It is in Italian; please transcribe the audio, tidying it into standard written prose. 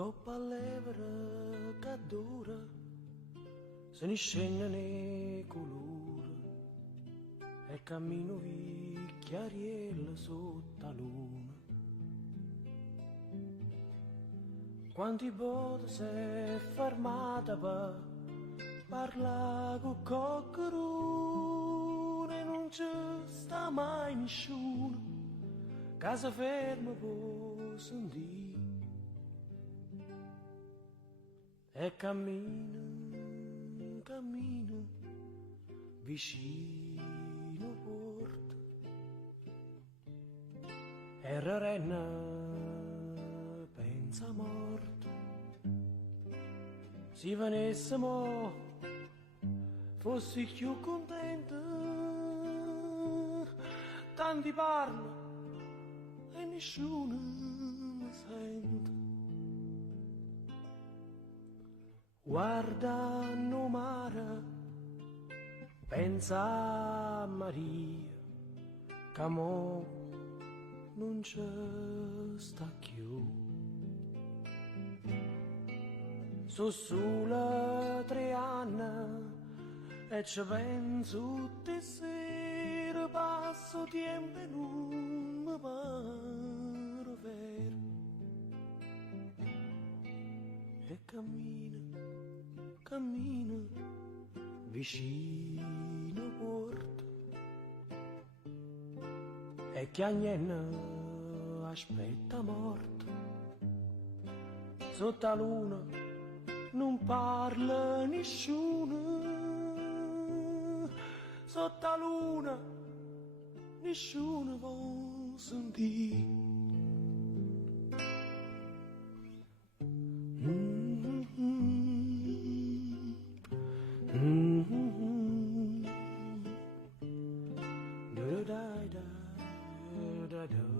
coppa levere che dura, se ne scendono i colori e cammino vi chiariella sotto la luna. Quanti bote si è fermata per parlare con qualcuno e non c'è sta mai nessuno, casa ferma può sentire. E cammino, cammino, vicino porta. E Rarenna pensa a morte. Se venissimo, fossi più contenta. Tanti parlano e nessuno mi sente. Guarda no mare, pensa a Maria, che mo non c'è sta più. Sono solo 3 anni e ci penso tutte sere, passo tempo e non mi pare vero. E cammino, cammino, vicino porta. E che agnenna aspetta morta. Sotto la luna non parla nessuno. Sotto la luna nessuno vuol sentire. Da da da da da.